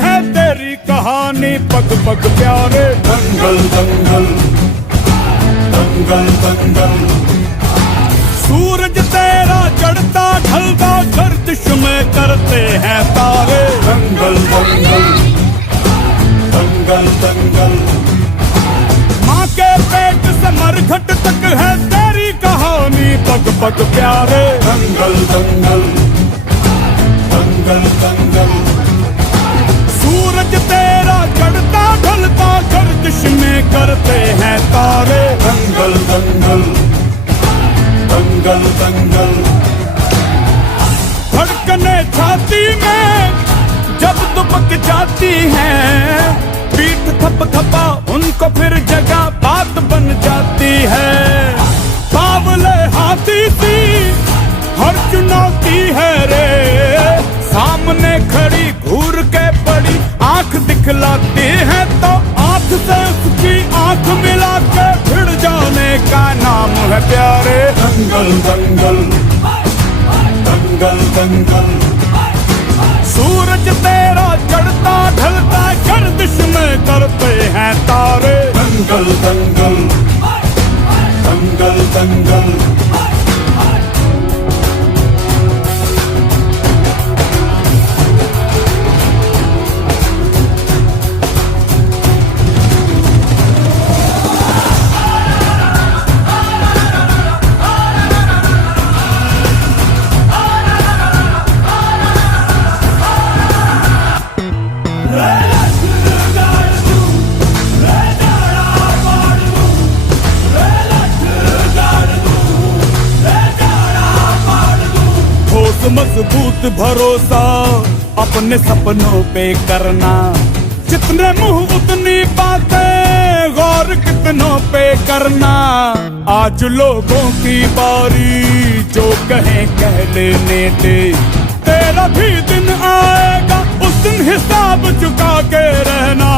है तेरी कहानी पग पग प्यारे। दंगल दंगल दंगल दंगल, सूरज तेरा चढ़ता ढलता गर्दिश में करते हैं तारे। दंगल दंगल दंगल दंगल, माँ के पेट से मरघट तक है तेरी कहानी पग पग प्यारे। दंगल दंगल दंगल दंगल, सूरज तेरा चढ़ता ढलता गर्दिश में करते हैं तारे। दंगल दंगल दंगल दंगल, धड़कने छाती में जब दुबक जाती हैं, पीठ थप थपा उनको फिर जगह बात बन जाती है। बावले हाथी सी हर चुनौती है रे, सामने खड़ी घूर के बड़ी आंख दिखलाती है तो आंख से उसकी आंख मिला के भिड़ जाने का नाम है प्यारे। दंगल दंगल दंगल दंगल, सूरज तेरा चढ़ता ढलता गर्दिश में करते हैं तारे। दंगल दंगल दंगल दंगल, मजबूत भरोसा अपने सपनों पे करना, जितने मुंह उतनी बातें गौर कितनों पे करना। आज लोगों की बारी जो कहें कह लेने दे, तेरा भी दिन आएगा उस दिन हिसाब चुका के रहना।